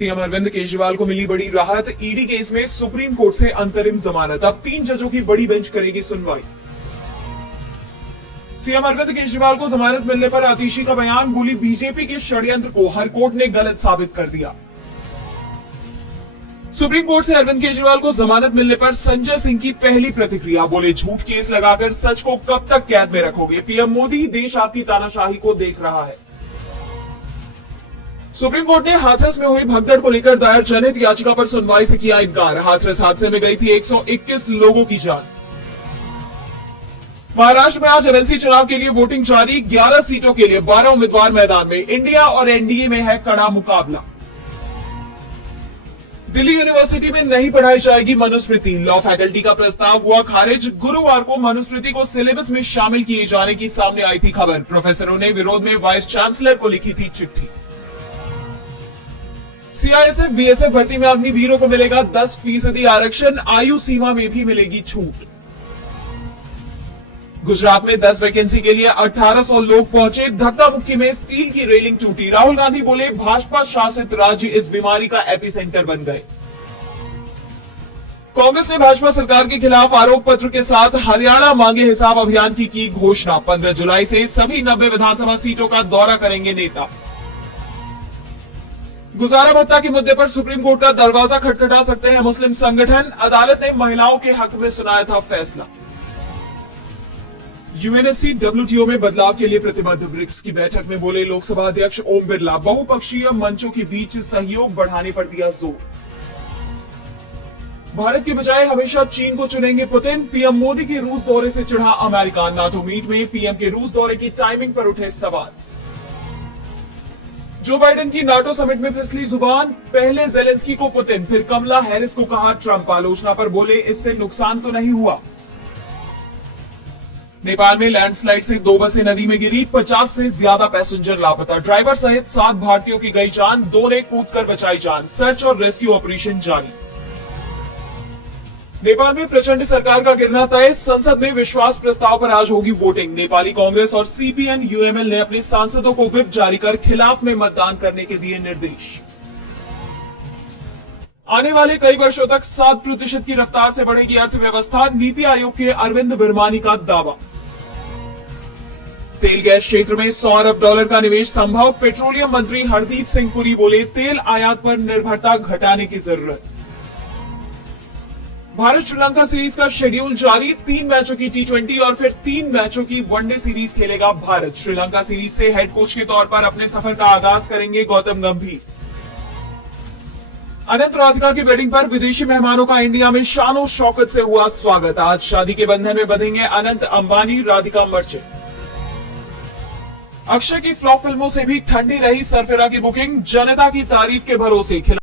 CM Arvind Kejriwal को मिली बड़ी राहत। ईडी केस में सुप्रीम कोर्ट से अंतरिम जमानत। अब 3 जजों की बड़ी बेंच करेगी सुनवाई। सीएम अरविंद केजरीवाल को जमानत मिलने पर आतिशी का बयान, बोली बीजेपी के षड्यंत्र को हर कोर्ट ने गलत साबित कर दिया। सुप्रीम कोर्ट से अरविंद केजरीवाल को जमानत मिलने पर संजय सिंह की पहली प्रतिक्रिया, बोले झूठ केस लगाकर सच को कब तक कैद में रखोगे। पीएम मोदी, देश आपकी तानाशाही को देख रहा है। सुप्रीम कोर्ट ने हाथरस में हुई भगदड़ को लेकर दायर जनहित याचिका पर सुनवाई से किया इनकार। हाथरस हादसे में गई थी 121 लोगों की जान। महाराष्ट्र में आज एमएलसी चुनाव के लिए वोटिंग जारी। 11 सीटों के लिए 12 उम्मीदवार मैदान में। इंडिया और एनडीए में है कड़ा मुकाबला। दिल्ली यूनिवर्सिटी में नहीं पढ़ाई जाएगी मनुस्मृति। लॉ फैकल्टी का प्रस्ताव हुआ खारिज। गुरुवार को मनुस्मृति को सिलेबस में शामिल किए जाने की सामने आई थी खबर। प्रोफेसरों ने विरोध में वाइस चांसलर को लिखी थी चिट्ठी। सीआईएसएफ बीएसएफ भर्ती में अग्निवीरों को मिलेगा 10% आरक्षण। आयु सीमा में भी मिलेगी छूट। गुजरात में 10 वैकेंसी के लिए 1800 लोग पहुंचे। धक्का मुक्की में स्टील की रेलिंग टूटी। राहुल गांधी बोले भाजपा शासित राज्य इस बीमारी का एपिसेंटर बन गए। कांग्रेस ने भाजपा सरकार के खिलाफ आरोप पत्र के साथ हरियाणा मांगे हिसाब अभियान की घोषणा। 15 जुलाई से सभी 90 विधानसभा सीटों का दौरा करेंगे नेता। गुजारा भत्ता के मुद्दे पर सुप्रीम कोर्ट का दरवाजा खटखटा सकते हैं मुस्लिम संगठन। अदालत ने महिलाओं के हक में सुनाया था फैसला। यूएनएससी डब्ल्यूटीओ में बदलाव के लिए प्रतिबद्ध। ब्रिक्स की बैठक में बोले लोकसभा अध्यक्ष ओम बिरला, बहुपक्षीय मंचों के बीच सहयोग बढ़ाने पर दिया जोर। भारत के बजाय हमेशा चीन को चुनेंगे पुतिन। पीएम मोदी के रूस दौरे से चिढ़ा अमेरिका। नाटो मीट में पीएम के रूस दौरे की टाइमिंग पर उठे सवाल। जो बाइडेन की नाटो समिट में फिसली जुबान। पहले जेलेंस्की को पुतिन, फिर कमला हैरिस को कहा ट्रंप। आलोचना पर बोले इससे नुकसान तो नहीं हुआ। नेपाल में लैंडस्लाइड से 2 बसें नदी में गिरी। 50 से ज्यादा पैसेंजर लापता। ड्राइवर सहित 7 भारतीयों की गई जान। 2 ने कूदकर बचाई जान। सर्च और रेस्क्यू ऑपरेशन जारी। नेपाल में प्रचंड सरकार का गिरना तय। संसद में विश्वास प्रस्ताव पर आज होगी वोटिंग। नेपाली कांग्रेस और सीपीएन यूएमएल ने अपने सांसदों को व्हिप जारी कर खिलाफ में मतदान करने के दिए निर्देश। आने वाले कई वर्षों तक 7% की रफ्तार से बढ़ेगी अर्थव्यवस्था। नीति आयोग के अरविंद बिरमानी का दावा। तेल गैस क्षेत्र में $100 अरब का निवेश संभव। पेट्रोलियम मंत्री हरदीप सिंह पुरी बोले तेल आयात पर निर्भरता घटाने की जरूरत। भारत श्रीलंका सीरीज का शेड्यूल जारी। 3 मैचों की टी20 और फिर 3 मैचों की वनडे सीरीज खेलेगा भारत। श्रीलंका सीरीज से हेड कोच के तौर पर अपने सफर का आगाज करेंगे गौतम गंभीर। अनंत राधिका की वेडिंग पर विदेशी मेहमानों का इंडिया में शानो शौकत से हुआ स्वागत। आज शादी के बंधन में बंधेंगे अनंत अंबानी, राधिका मर्चेंट। अक्षय की फ्लॉप फिल्मों से भी ठंडी रही सरफिरा की बुकिंग। जनता की तारीफ के भरोसे